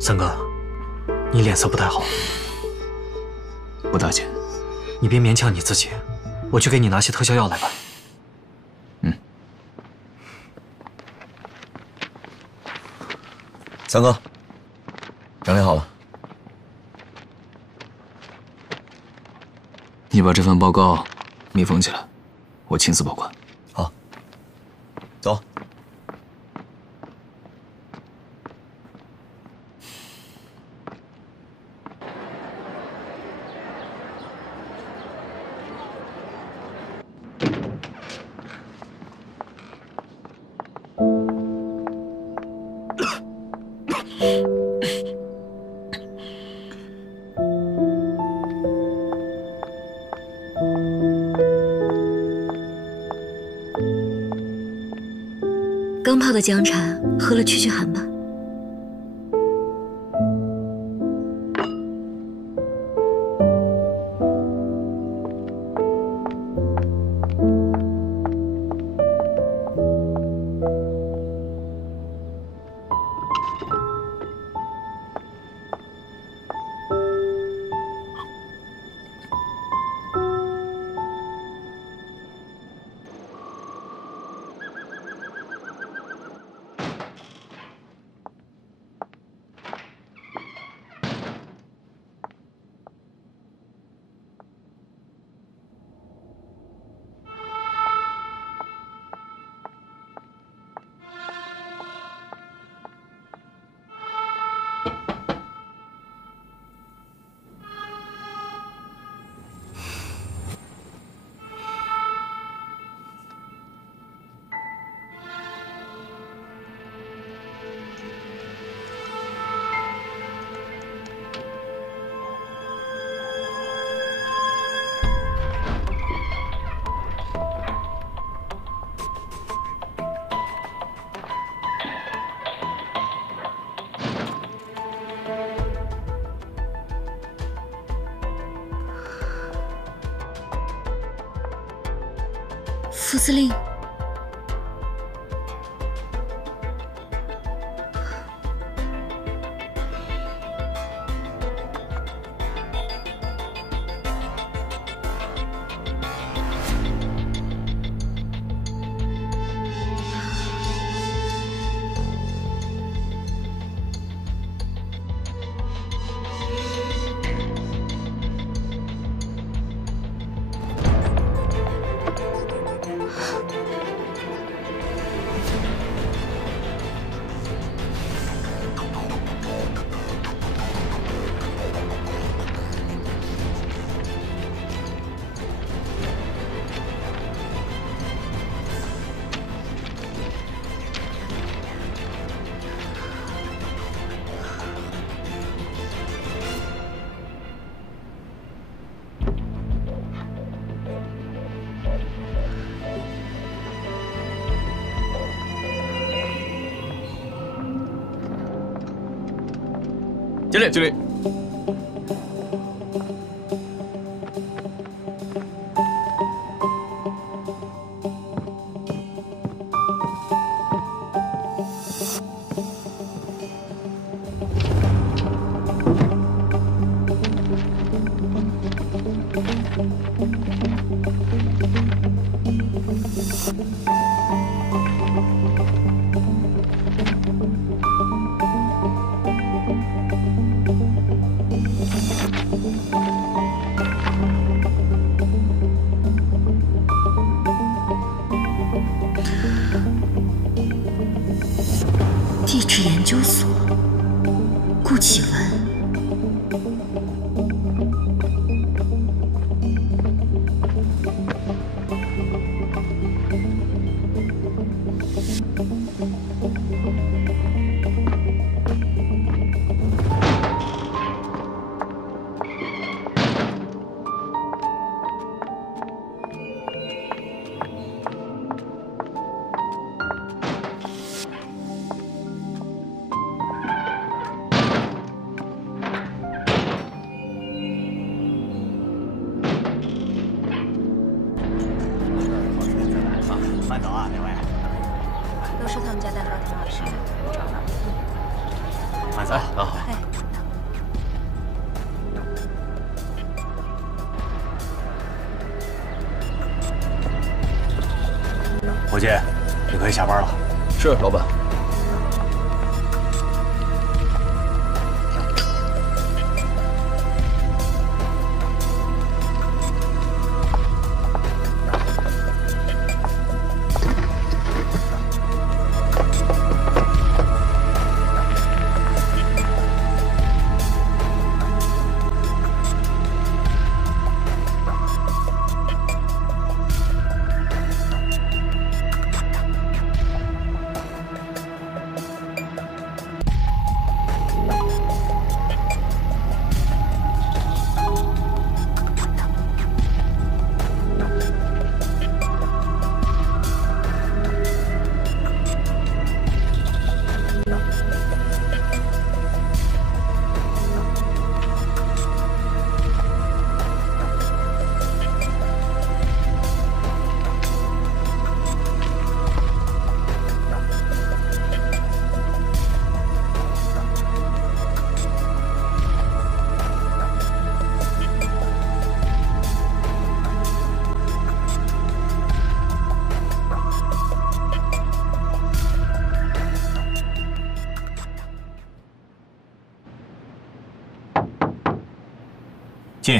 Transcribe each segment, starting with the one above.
三哥，你脸色不太好。不打紧，你别勉强你自己，我去给你拿些特效药来吧。嗯。三哥，整理好了。你把这份报告密封起来，我亲自保管。好，走。刚泡的姜茶，喝了驱寒吧。副司令，经理，经理。地质研究所，顾启文。说他们家蛋糕挺好吃的，我找到了。慢走啊！哎。 伙计，你可以下班了。是，老板。进。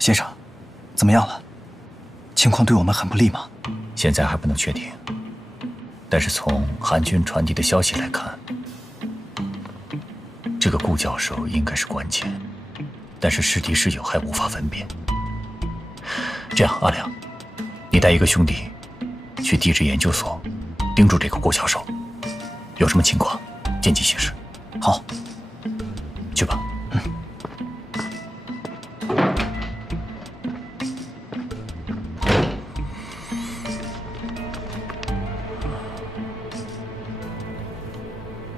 先生，怎么样了？情况对我们很不利吗？现在还不能确定，但是从韩军传递的消息来看，这个顾教授应该是关键，但是是敌是友还无法分辨。这样，阿良，你带一个兄弟去地质研究所，盯住这个顾教授，有什么情况见机行事。好，去吧。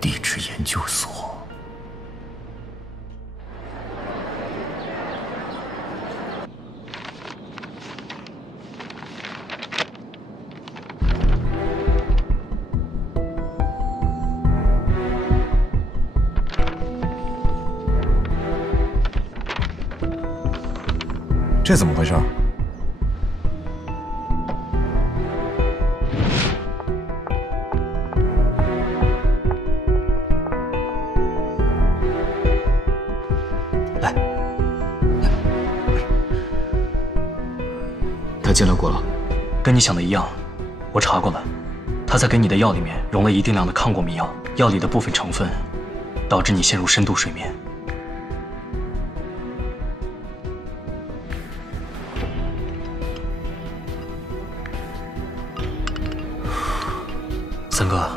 地质研究所。这怎么回事？来，他进来过了，跟你想的一样，我查过了，他在给你的药里面溶了一定量的抗过敏药，药里的部分成分导致你陷入深度睡眠。 三哥，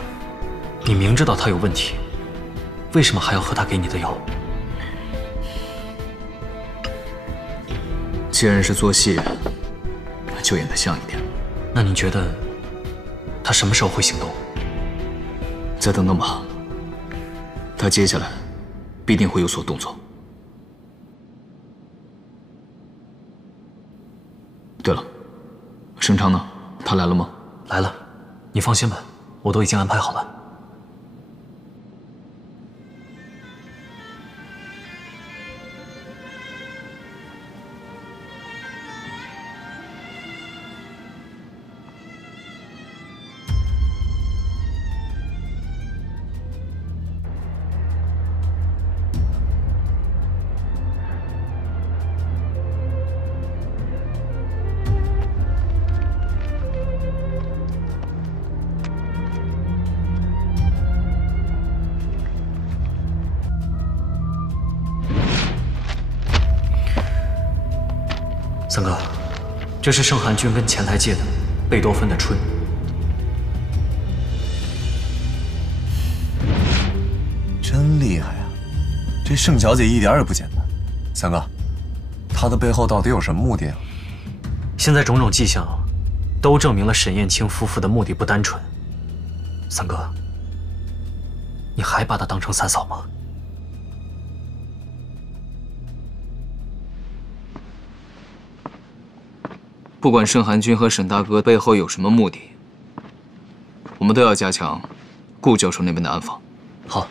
你明知道他有问题，为什么还要喝他给你的药？既然是做戏，就演得像一点。那你觉得他什么时候会行动？再等等吧，他接下来必定会有所动作。对了，盛昌呢？他来了吗？来了，你放心吧。 我都已经安排好了。三哥，这是盛寒君跟前台借的贝多芬的《春》。真厉害啊！这盛小姐一点也不简单。三哥，她的背后到底有什么目的啊？现在种种迹象都证明了沈燕青夫妇的目的不单纯。三哥，你还把她当成三嫂吗？不管盛寒君和沈大哥背后有什么目的，我们都要加强顾教授那边的暗访。好，好。